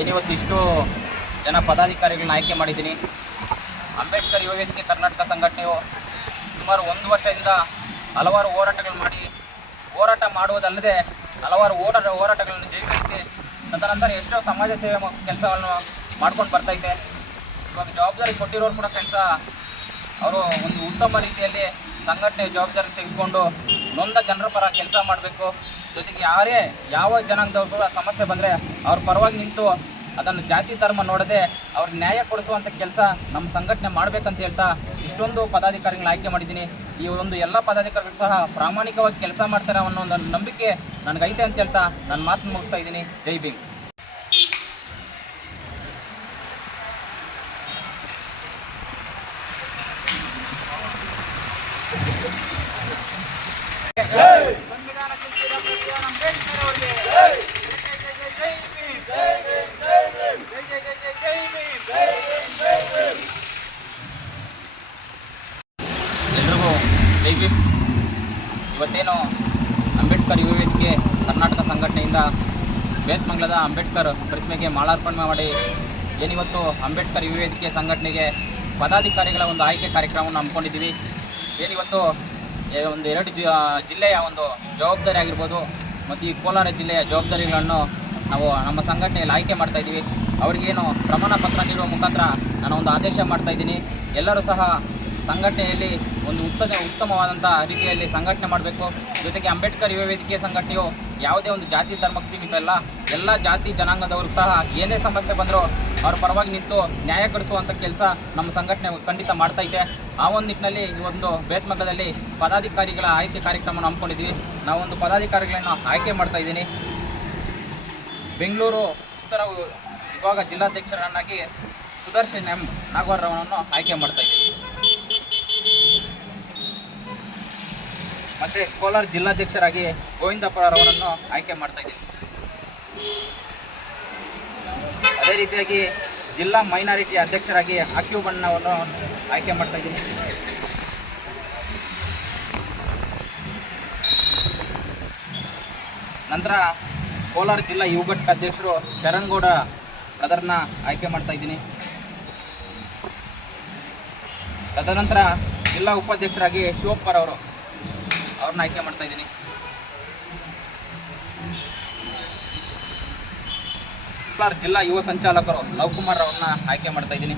ಏನಿವತ್ತು ಇಷ್ಟು ಜನ ಪದಾಧಿಕಾರಿಗಳನ್ನ ಆಯ್ಕೆ ಮಾಡಿದ್ದೀನಿ. ಅಂಬೇಡ್ಕರ್ ವೇದಿಕೆ ಕರ್ನಾಟಕ ಸಂಘಟನೆಯು ಸುಮಾರು ಒಂದು ವರ್ಷದಿಂದ ಹಲವಾರು ಹೋರಾಟಗಳು ಮಾಡಿ, ಹೋರಾಟ ಮಾಡುವುದಲ್ಲದೆ ಹಲವಾರು ಹೋರಾಟ, ಹೋರಾಟಗಳನ್ನು ಜಯಗಳಿಸಿ, ತದನಂತರ ಎಷ್ಟೋ ಸಮಾಜ ಸೇವೆ ಕೆಲಸಗಳನ್ನು ಮಾಡ್ಕೊಂಡು ಬರ್ತೈತೆ ಇವಾಗ ಜವಾಬ್ದಾರಿ ಕೊಟ್ಟಿರೋರು ಕೂಡ ಕೆಲಸ ಅವರು ಒಂದು ಉತ್ತಮ ರೀತಿಯಲ್ಲಿ ಸಂಘಟನೆ ಜವಾಬ್ದಾರಿ ತೆಗೆದುಕೊಂಡು ನೊಂದ ಜನರ ಪರ ಕೆಲಸ ಮಾಡಬೇಕು. ಜೊತೆಗೆ ಯಾರೇ ಯಾವ ಜನಾಂಗದವ್ರು ಕೂಡ ಸಮಸ್ಯೆ ಬಂದರೆ ಅವ್ರ ಪರವಾಗಿ ನಿಂತು ಅದನ್ನು ಜಾತಿ ಧರ್ಮ ನೋಡದೆ ಅವ್ರ ನ್ಯಾಯ ಕೊಡಿಸುವಂಥ ಕೆಲಸ ನಮ್ಮ ಸಂಘಟನೆ ಮಾಡಬೇಕಂತ ಹೇಳ್ತಾ ಇಷ್ಟೊಂದು ಪದಾಧಿಕಾರಿಗಳನ್ನ ಆಯ್ಕೆ ಮಾಡಿದ್ದೀನಿ. ಈ ಒಂದು ಎಲ್ಲ ಪದಾಧಿಕಾರಿಗಳು ಸಹ ಪ್ರಾಮಾಣಿಕವಾಗಿ ಕೆಲಸ ಮಾಡ್ತಾರೆ ಅನ್ನೋ ಒಂದು ನಂಬಿಕೆ ನನಗೈತೆ ಅಂತ ಹೇಳ್ತಾ ನನ್ನ ಮಾತು ಮುಗಿಸ್ತಾ ಇದ್ದೀನಿ. ಜೈ ಭೀಮ್ ಸಂವಿಧಾನ ಶಿಲ್ಪಿ ಡಾಕ್ಟರ್ ಬಿ ಆರ್ ಅಂಬೇಡ್ಕರ್ ಅವರಿಗೆ ಜೈ ಜೈ ಜೈ ಜೈ ಭೀಮ್. ಜೈ ಜೈ ಜೈ ಜೈ ಜೈ ಭೀಮ್. ಎಲ್ರಿಗೂ ಜೈ ಇವತ್ತೇನು ಅಂಬೇಡ್ಕರ್ ಯುವ ವೇದಿಕೆ ಕರ್ನಾಟಕ ಸಂಘಟನೆಯಿಂದ ಬೇತ್ಮಂಗ್ಲದ ಅಂಬೇಡ್ಕರ್ ಪ್ರತಿಮೆಗೆ ಮಾಲಾರ್ಪಣೆ ಮಾಡಿ ಏನಿವತ್ತು ಅಂಬೇಡ್ಕರ್ ಯುವ ವೇದಿಕೆ ಸಂಘಟನೆಗೆ ಪದಾಧಿಕಾರಿಗಳ ಒಂದು ಆಯ್ಕೆ ಕಾರ್ಯಕ್ರಮವನ್ನು ಹಮ್ಮಿಕೊಂಡಿದ್ದೀವಿ. ಏನಿವತ್ತು ಒಂದು ಎರಡು ಜಿಲ್ಲೆಯ ಒಂದು ಜವಾಬ್ದಾರಿ ಆಗಿರ್ಬೋದು ಮತ್ತು ಈ ಕೋಲಾರ ಜಿಲ್ಲೆಯ ಜವಾಬ್ದಾರಿಗಳನ್ನು ನಾವು ನಮ್ಮ ಸಂಘಟನೆಯಲ್ಲಿ ಆಯ್ಕೆ ಮಾಡ್ತಾ ಇದ್ದೀವಿ. ಅವರಿಗೇನು ಪ್ರಮಾಣ ಪತ್ರ ನೀಡುವ ಮುಖಾಂತರ ನಾನು ಒಂದು ಆದೇಶ ಮಾಡ್ತಾ ಇದ್ದೀನಿ. ಎಲ್ಲರೂ ಸಹ ಸಂಘಟನೆಯಲ್ಲಿ ಒಂದು ಉತ್ತಮ ಉತ್ತಮವಾದಂಥ ರೀತಿಯಲ್ಲಿ ಸಂಘಟನೆ ಮಾಡಬೇಕು. ಜೊತೆಗೆ ಅಂಬೇಡ್ಕರ್ ಯುವ ವೇದಿಕೆ ಸಂಘಟನೆಯು ಯಾವುದೇ ಒಂದು ಜಾತಿ, ಧರ್ಮಕ್ಕೆ ಸೀಮಿತ ಇಲ್ಲ ಎಲ್ಲ ಜಾತಿ ಜನಾಂಗದವರು ಸಹ ಏನೇ ಸಮಸ್ಯೆ ಬಂದರೂ ಅವ್ರ ಪರವಾಗಿ ನಿಂತು ನ್ಯಾಯ ಕೊಡಿಸುವಂಥ ಕೆಲಸ ನಮ್ಮ ಸಂಘಟನೆ ಖಂಡಿತ ಮಾಡ್ತಾ ಇದೆ. ಆ ಒಂದು ನಿಟ್ಟಿನಲ್ಲಿ ಈ ಒಂದು ಬೇತ್ಮಗದಲ್ಲಿ ಪದಾಧಿಕಾರಿಗಳ ಆಯ್ಕೆ ಕಾರ್ಯಕ್ರಮವನ್ನು ಹಮ್ಮಿಕೊಂಡಿದ್ವಿ ನಾವೊಂದು ಪದಾಧಿಕಾರಿಗಳನ್ನು ಆಯ್ಕೆ ಮಾಡ್ತಾ ಇದ್ದೀನಿ. ಬೆಂಗಳೂರು ಉತ್ತರ ವಿಭಾಗ ಜಿಲ್ಲಾಧ್ಯಕ್ಷರನ್ನಾಗಿ ಸುದರ್ಶನ್ ಎಂ ನಾಗವರವನನ್ನು ಆಯ್ಕೆ ಮಾಡ್ತಾ ಇದ್ದೀನಿ. ಮತ್ತೆ ಕೋಲಾರ ಜಿಲ್ಲಾಧ್ಯಕ್ಷರಾಗಿ ಗೋವಿಂದಪ್ಪರವರನ್ನು ಆಯ್ಕೆ ಮಾಡ್ತಾ ಇದ್ದೀನಿ. ಅದೇ ರೀತಿಯಾಗಿ ಜಿಲ್ಲಾ ಮೈನಾರಿಟಿ ಅಧ್ಯಕ್ಷರಾಗಿ ಅಕ್ಯೂ ಬಣ್ಣವನ್ನು ಆಯ್ಕೆ ಮಾಡ್ತಾ ಇದ್ದೀನಿ. ನಂತರ ಕೋಲಾರ ಜಿಲ್ಲಾ ಯುವ ಘಟಕ ಅಧ್ಯಕ್ಷರು ಚರಣ್ಗೌಡ ಅದರನ್ನ ಆಯ್ಕೆ ಮಾಡ್ತಾ ಇದ್ದೀನಿ. ತದನಂತರ ಜಿಲ್ಲಾ ಉಪಾಧ್ಯಕ್ಷರಾಗಿ ಶಿವಪ್ಪರ್ ಅವರು ಅವ್ರನ್ನ ಆಯ್ಕೆ ಮಾಡ್ತಾ ಇದ್ದೀನಿ. ಕೋಲಾರ ಜಿಲ್ಲಾ ಯುವ ಸಂಚಾಲಕರು ನವಕುಮಾರ್ ಅವ್ರನ್ನ ಆಯ್ಕೆ ಮಾಡ್ತಾ ಇದ್ದೀನಿ.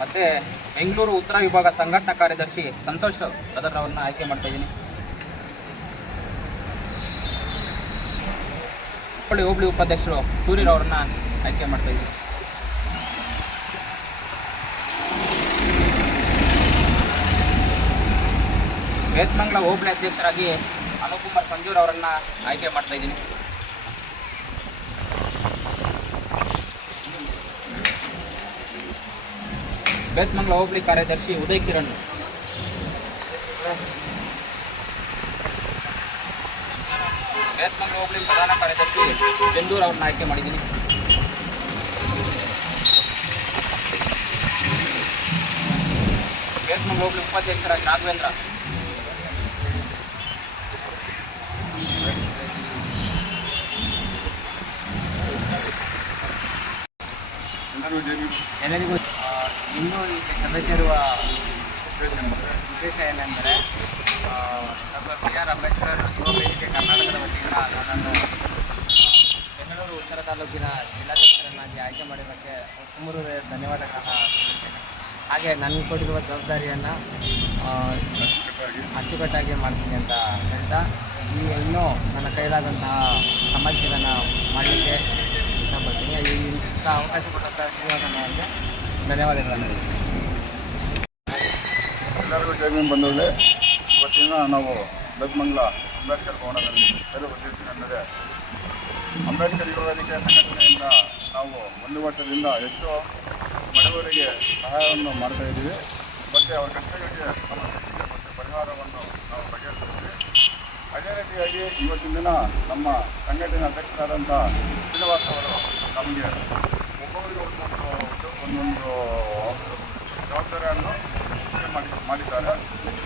ಮತ್ತೆ ಬೆಂಗಳೂರು ಉತ್ತರ ವಿಭಾಗ ಸಂಘಟನಾ ಕಾರ್ಯದರ್ಶಿ ಸಂತೋಷ್ ಬ್ರದರ್ ಅವ್ರನ್ನ ಆಯ್ಕೆ ಮಾಡ್ತಾ ಇದ್ದೀನಿ. ಹುಬ್ಬಳ್ಳಿ ಹೋಬಳಿ ಉಪಾಧ್ಯಕ್ಷರು ಸೂರ್ಯರವ್ರನ್ನ ಆಯ್ಕೆ ಮಾಡ್ತಾ ಇದ್ದೀನಿ. ಬೇತ್ಮಂಗ್ಲ ಹೋಬಳಿ ಅಧ್ಯಕ್ಷರಾಗಿ ಅನುಕುಮಾರ್ ಸಂಜೂರ್ ಅವರನ್ನ ಆಯ್ಕೆ ಮಾಡ್ತಾ ಇದ್ದೀನಿ. ಬೇತ್ಮಂಗ್ಲ ಹೋಬಳಿ ಕಾರ್ಯದರ್ಶಿ ಉದಯ್ ಕಿರಣ್. ಬೇತ್ಮಂಗ್ಲ ಹೋಬಳಿ ಪ್ರಧಾನ ಕಾರ್ಯದರ್ಶಿ ಚಂದೂರ್ ಅವ್ರನ್ನ ಆಯ್ಕೆ ಮಾಡಿದ್ದೀನಿ. ಬೇತ್ಮಂಗ್ಲ ಹೋಬಳಿ ಉಪಾಧ್ಯಕ್ಷರಾಗಿ ರಾಘವೇಂದ್ರ ಎಲ್ಲರಿಗೂ ಇನ್ನೂ ಇಲ್ಲಿ ಸಭೆ ಸೇರುವ ಉದ್ದೇಶ ಏನೆಂದರೆ ಡಾಕ್ಟರ್ ಬಿ ಆರ್ ಅಂಬೇಡ್ಕರ್ ಯುವ ವೇದಿಕೆ ಕರ್ನಾಟಕದ ವತಿಯಿಂದ ನನ್ನನ್ನು ಬೆಂಗಳೂರು ಉತ್ತರ ತಾಲೂಕಿನ ಜಿಲ್ಲಾಧ್ಯಕ್ಷರನ್ನಾಗಿ ಆಯ್ಕೆ ಮಾಡಿದ್ದಕ್ಕೆ ತುಂಬ ಧನ್ಯವಾದಗಳನ್ನು ತಿಳಿಸ್ತೇನೆ. ಹಾಗೆ ನನಗೆ ಕೊಟ್ಟಿರುವ ಜವಾಬ್ದಾರಿಯನ್ನು ಅಚ್ಚುಕಟ್ಟಾಗಿ ಮಾಡ್ತೀನಿ ಅಂತ ಹೇಳ್ತಾ, ಈ ಇನ್ನೂ ನನ್ನ ಕೈಲಾದಂತಹ ಸಮಾಜ ಸೇವೆಯನ್ನು ಮಾಡಲಿಕ್ಕೆ ಇಷ್ಟಪಡ್ತೀನಿ ಈ ಇಂಥ ಅವಕಾಶ ಎಲ್ಲರಿಗೂ ಜೈ ಭೀಮ್ ಬಂಧುಗಳೇ ಇವತ್ತಿನ ನಾವು ಬೆದ್ಮಂಗ್ಲ ಅಂಬೇಡ್ಕರ್ ಭವನದಲ್ಲಿ ಉದ್ದೇಶವೆಂದರೆ ಅಂಬೇಡ್ಕರ್ ಯುವ ಸಂಘಟನೆಯಿಂದ ನಾವು ಒಂದು ವರ್ಷದಿಂದ ಎಷ್ಟೋ ಬಡವರಿಗೆ ಸಹಾಯವನ್ನು ಮಾಡ್ತಾ ಇದ್ದೀವಿ. ಮತ್ತು ಅವರ ಕಷ್ಟಗಳಿಗೆ ಸಮಸ್ಯೆಗಳಿಗೆ ಮತ್ತು ಪರಿಹಾರವನ್ನು ನಾವು ಬಗೆಹರಿಸ್ತೀವಿ ಅದೇ ರೀತಿಯಾಗಿ ಇವತ್ತಿನ ದಿನ ನಮ್ಮ ಸಂಘಟನೆ ಅಧ್ಯಕ್ಷರಾದಂಥ ಶ್ರೀನಿವಾಸ್ ಅವರು ನಮಗೆ ಒಬ್ಬೊಬ್ಬರಿಗೆ ಒಂದೊಂದು ಒಂದೊಂದು ಜವಾಬ್ದಾರಿಯನ್ನು ಮಾಡಿ ಮಾಡಿದ್ದಾರೆ.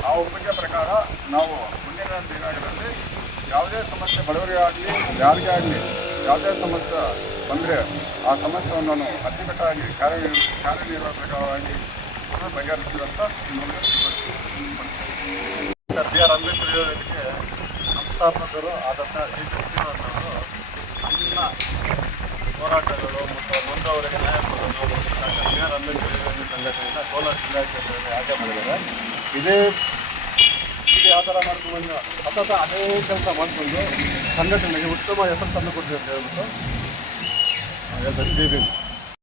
ಆ ಒಪ್ಪಿಗೆ ಪ್ರಕಾರ ನಾವು ಮುಂದಿನ ದಿನಗಳಲ್ಲಿ ಯಾವುದೇ ಸಮಸ್ಯೆ ಬಡವರಿಗೆ ಆಗಲಿ, ಯಾರಿಗೇ ಆಗಲಿ, ಯಾವುದೇ ಸಮಸ್ಯೆ ಬಂದರೆ ಆ ಸಮಸ್ಯೆಯನ್ನು ನಾನು ಅಚ್ಚುಕಟ್ಟಾಗಿ ಕಾರ್ಯ ಕಾರ್ಯನಿರ್ವಾಹಕವಾಗಿ ಬಗೆಹರಿಸಿದಂತ ಬಿ ಆರ್ ಸಂಸ್ಥಾಪಕರು ಆದಂಥ ಡಿ ಕೆ ಶ್ರೀನಿವಾಸ್ ಅವರು ಹೋರಾಟಗಳು ಮತ್ತು ನೊಂದವರಿಗೆ ನ್ಯಾಯ ಕೊಡಲು ಡಾಕ್ಟರ್ ಬಿ ಆರ್ ಅಂಬೇಡ್ಕರ್ ಸಂಘಟನೆಯಿಂದ ಕೋಲಾರ ಜಿಲ್ಲಾ ಕೇಂದ್ರದಲ್ಲಿ ಆಯ್ಕೆ ಮಾಡಿದ್ದಾರೆ. ಇದೇ ಇದು ಯಾವ ಥರ ಮಾಡ್ಕೊಂಡು ಸತತ ಅದೇ ಕೆಲಸ ಮಾಡಿಕೊಂಡು ಸಂಘಟನೆಗೆ ಉತ್ತಮ ಹೆಸರು ತಂದು ಕೊಡ್ತೀವಿ ಅಂತ ಹೇಳ್ಬಿಟ್ಟು ಹೇಳ್ತಾರೆ ಜೈ ಭೀಮ್.